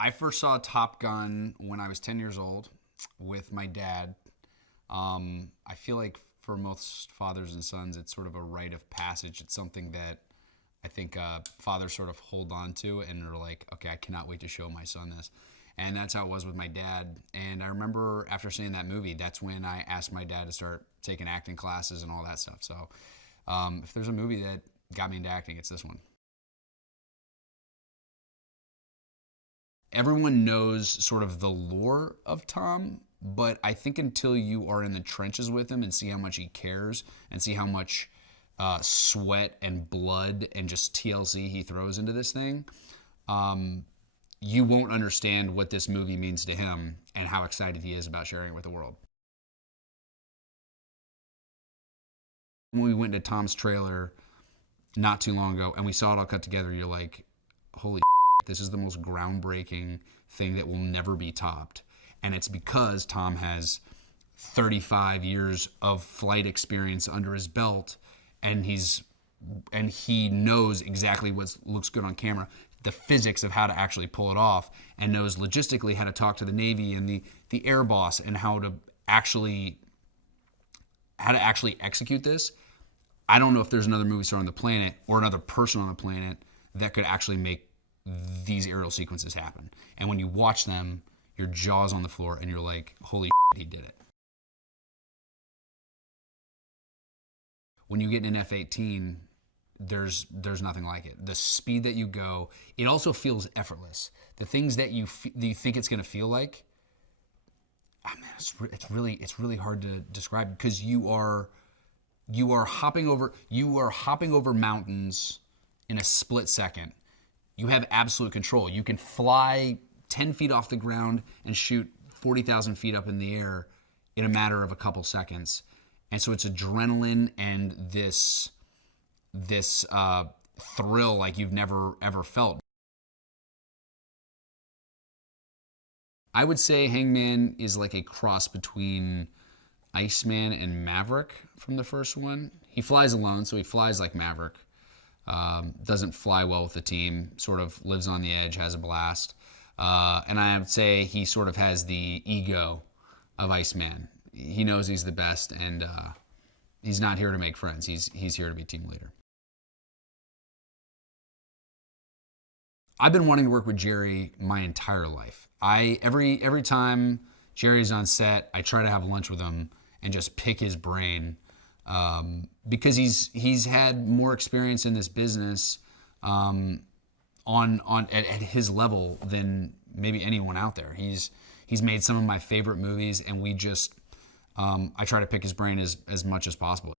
I first saw Top Gun when I was 10 years old with my dad. I feel like for most fathers and sons, it's sort of a rite of passage. It's something that I think fathers sort of hold on to and are like, okay, I cannot wait to show my son this. And that's how it was with my dad. And I remember after seeing that movie, that's when I asked my dad to start taking acting classes and all that stuff. So if there's a movie that got me into acting, it's this one. Everyone knows sort of the lore of Tom, but I think until you are in the trenches with him and see how much he cares and see how much sweat and blood and just TLC he throws into this thing, you won't understand what this movie means to him and how excited he is about sharing it with the world. When we went to Tom's trailer not too long ago and we saw it all cut together, you're like, holy shit, this is the most groundbreaking thing that will never be topped. And it's because Tom has 35 years of flight experience under his belt, and he knows exactly what looks good on camera, the physics of how to actually pull it off, and knows logistically how to talk to the Navy and the air boss and how to actually execute this. I don't know if there's another movie star on the planet or another person on the planet that could actually make these aerial sequences happen. And when you watch them, your jaw's on the floor and you're like, holy shit, he did it. When you get in an F-18, there's nothing like it. The speed that you go, it also feels effortless. The things that you think it's going to feel like, man, it's really hard to describe because you are hopping over mountains in a split second. You have absolute control. You can fly 10 feet off the ground and shoot 40,000 feet up in the air in a matter of a couple seconds. And so it's adrenaline and this thrill like you've never ever felt. I would say Hangman is like a cross between Iceman and Maverick from the first one. He flies alone, so he flies like Maverick. Doesn't fly well with the team, sort of lives on the edge, has a blast. And I would say he sort of has the ego of Iceman. He knows he's the best, and he's not here to make friends. He's here to be team leader. I've been wanting to work with Jerry my entire life. Every time Jerry's on set, I try to have lunch with him and just pick his brain because he's had more experience in this business at his level than maybe anyone out there. He's made some of my favorite movies, and I try to pick his brain as much as possible.